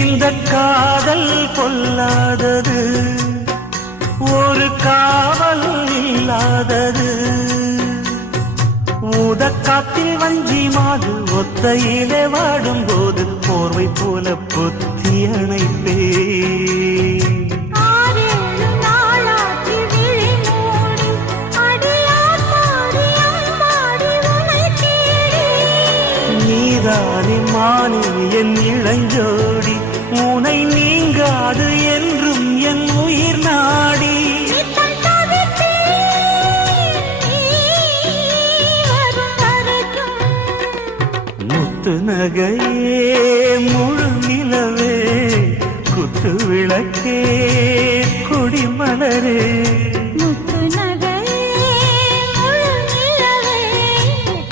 இந்த காதல் பொல்லாதது, ஒரு காவல் இல்லாதது. ஊதக்காத்தில் வஞ்சி மாது ஒத்தையிலே வாடும் போது போர்வை போல பொத்தி அணைப்பே. நீதானே மானே என் இளஞ்சோடி, உனை நீங்காது என்றும் என் உயிர் நாடி. முத்து நகையே முழு நிலவே, குத்து விளக்கே கொடிமலரே.